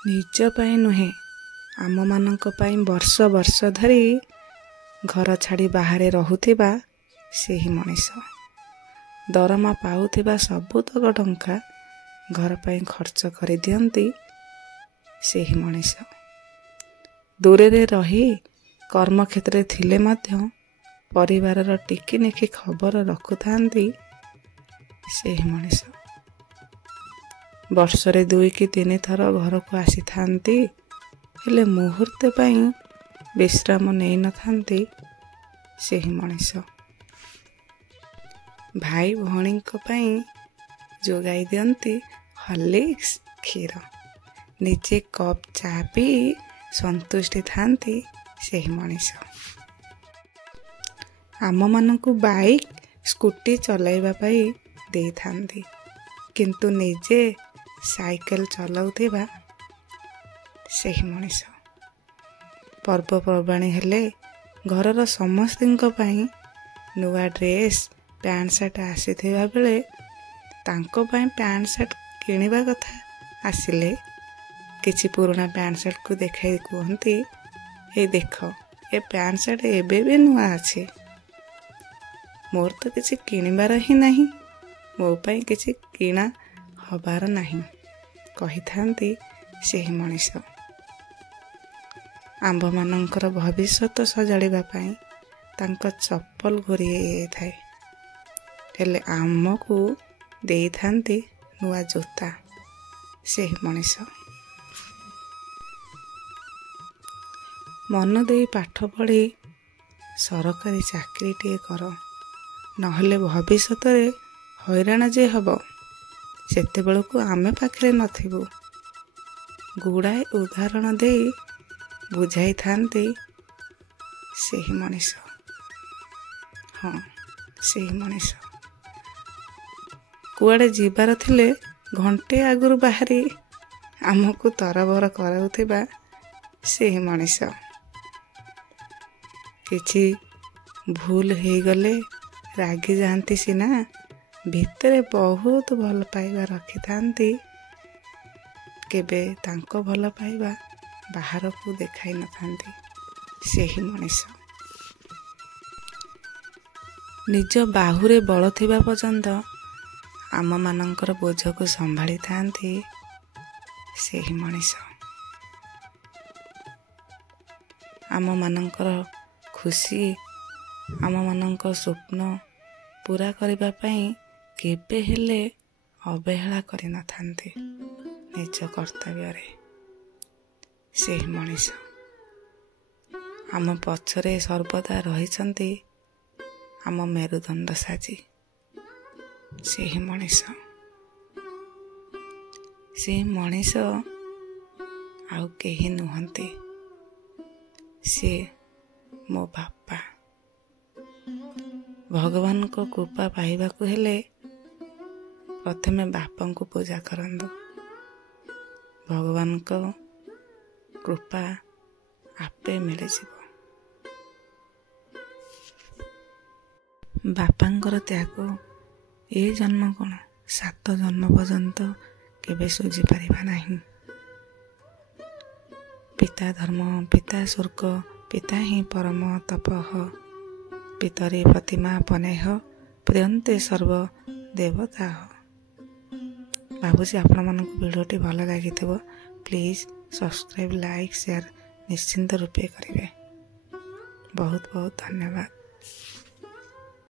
ନିଜ ପାଇଁ ନୁହେଁ ଆମମାନଙ୍କ ପାଇଁ ବର୍ଷ ବର୍ଷ ଧରି ଘର ଛାଡ଼ି ବାହାରେ ରହୁଥିବା ସେହି ମଣିଷ, ଦରମା ପାଉଥିବା ସବୁତକ ଟଙ୍କା ଘର ପାଇଁ ଖର୍ଚ୍ଚ କରିଦିଅନ୍ତି ସେହି ମଣିଷ। ଦୂରରେ ରହି କର୍ମକ୍ଷେତ୍ରରେ ଥିଲେ ମଧ୍ୟ ପରିବାରର ଟିକିନିଖି ଖବର ରଖୁଥାନ୍ତି ସେହି ମଣିଷ। ବର୍ଷରେ 2 କି 3 ଥର ଘରକୁ ଆସିଥାନ୍ତି, ହେଲେ ମୁହୂର୍ତ୍ତେ ପାଇଁ ବିଶ୍ରାମ ନେଇନଥାନ୍ତି ସେହି ମଣିଷ। ଭାଇ ଭଉଣୀଙ୍କ ପାଇଁ ଯୋଗାଇ ଦିଅନ୍ତି ହର୍ଲିକ୍ସ କ୍ଷୀର, ନିଜେ କପ୍ ଚା ପିଇ ସନ୍ତୁଷ୍ଟି ଥାନ୍ତି ସେହି ମଣିଷ। ଆମମାନଙ୍କୁ ବାଇକ୍ ସ୍କୁଟି ଚଲାଇବା ପାଇଁ ଦେଇଥାନ୍ତି, କିନ୍ତୁ ନିଜେ ସାଇକେଲ ଚଲାଉଥିବା ସେହି ମଣିଷ। ପର୍ବପର୍ବାଣି ହେଲେ ଘରର ସମସ୍ତଙ୍କ ପାଇଁ ନୂଆ ଡ୍ରେସ୍ ପ୍ୟାଣ୍ଟ ସାର୍ଟ ଆସିଥିବା ବେଳେ ତାଙ୍କ ପାଇଁ ପ୍ୟାଣ୍ଟ ସାର୍ଟ କିଣିବା କଥା ଆସିଲେ କିଛି ପୁରୁଣା ପ୍ୟାଣ୍ଟ ସାର୍ଟକୁ ଦେଖାଇ କୁହନ୍ତି, ଏ ଦେଖ ଏ ପ୍ୟାଣ୍ଟ ସାର୍ଟ ଏବେ ବି ନୂଆ ଅଛି, ମୋର ତ କିଛି କିଣିବାର ହିଁ ନାହିଁ, ମୋ ପାଇଁ କିଛି କିଣା ହବାର ନାହିଁ କହିଥାନ୍ତି ସେହି ମଣିଷ। ଆମ୍ଭମାନଙ୍କର ଭବିଷ୍ୟତ ସଜାଡ଼ିବା ପାଇଁ ତାଙ୍କ ଚପଲ ଘୋରି ଯାଇଥାଏ, ହେଲେ ଆମକୁ ଦେଇଥାନ୍ତି ନୂଆ ଜୋତା ସେହି ମଣିଷ। ମନ ଦେଇ ପାଠ ପଢ଼ି ସରକାରୀ ଚାକିରିଟିଏ କର, ନହେଲେ ଭବିଷ୍ୟତରେ ହଇରାଣ ଯେ ହେବ ସେତେବେଳକୁ ଆମେ ପାଖରେ ନଥିବୁ। ଗୁଡ଼ାଏ ଉଦାହରଣ ଦେଇ ବୁଝାଇଥାନ୍ତି ସେହି ମଣିଷ। ହଁ, ସେହି ମଣିଷ। କୁଆଡ଼େ ଯିବାର ଥିଲେ ଘଣ୍ଟେ ଆଗରୁ ବାହାରି ଆମକୁ ତରବର କରାଉଥିବା ସେହି ମଣିଷ। କିଛି ଭୁଲ ହେଇଗଲେ ରାଗି ଯାଆନ୍ତି ସିନା, ଭିତରେ ବହୁତ ଭଲ ପାଇବା ରଖିଥାନ୍ତି, କେବେ ତାଙ୍କ ଭଲ ପାଇବା ବାହାରକୁ ଦେଖାଇ ନଥାନ୍ତି ସେହି ମଣିଷ। ନିଜ ବାହୁରେ ବଳ ଥିବା ପର୍ଯ୍ୟନ୍ତ ଆମମାନଙ୍କର ବୋଝକୁ ସମ୍ଭାଳିଥାନ୍ତି ସେହି ମଣିଷ। ଆମମାନଙ୍କର ଖୁସି, ଆମମାନଙ୍କ ସ୍ୱପ୍ନ ପୂରା କରିବା ପାଇଁ କେବେ ହେଲେ ଅବହେଳା କରିନଥାନ୍ତି ନିଜ କର୍ତ୍ତବ୍ୟରେ ସେହି ମଣିଷ। ଆମ ପଛରେ ସର୍ବଦା ରହିଛନ୍ତି ଆମ ମେରୁଦଣ୍ଡ ସାଜି ସେହି ମଣିଷ। ସେହି ମଣିଷ ଆଉ କେହି ନୁହନ୍ତି, ସେ ମୋ ବାପା। ଭଗବାନଙ୍କ କୃପା ପାଇବାକୁ ହେଲେ ପ୍ରଥମେ ବାପାଙ୍କୁ ପୂଜା କରନ୍ତୁ, ଭଗବାନଙ୍କ କୃପା ଆପେ ମିଳିଯିବ। ବାପାଙ୍କର ତ୍ୟାଗ ଏ ଜନ୍ମ କ'ଣ 7 ଜନ୍ମ ପର୍ଯ୍ୟନ୍ତ କେବେ ଶୁଝିପାରିବା ନାହିଁ। ପିତା ଧର୍ମ ପିତା ସ୍ୱର୍ଗ ପିତା ହିଁ ପରମ ତପଃ, ପିତରି ପ୍ରତିମା ପନେହ ପ୍ରିୟନ୍ତେ ସର୍ବ ଦେବତାଃ। ଭାବୁଛି ଆପଣମାନଙ୍କୁ ଭିଡ଼ିଓଟି ଭଲ ଲାଗିଥିବ। ପ୍ଲିଜ୍ ସବସ୍କ୍ରାଇବ୍, ଲାଇକ୍, ସେୟାର ନିଶ୍ଚିନ୍ତ ରୂପେ କରିବେ। ବହୁତ ବହୁତ ଧନ୍ୟବାଦ।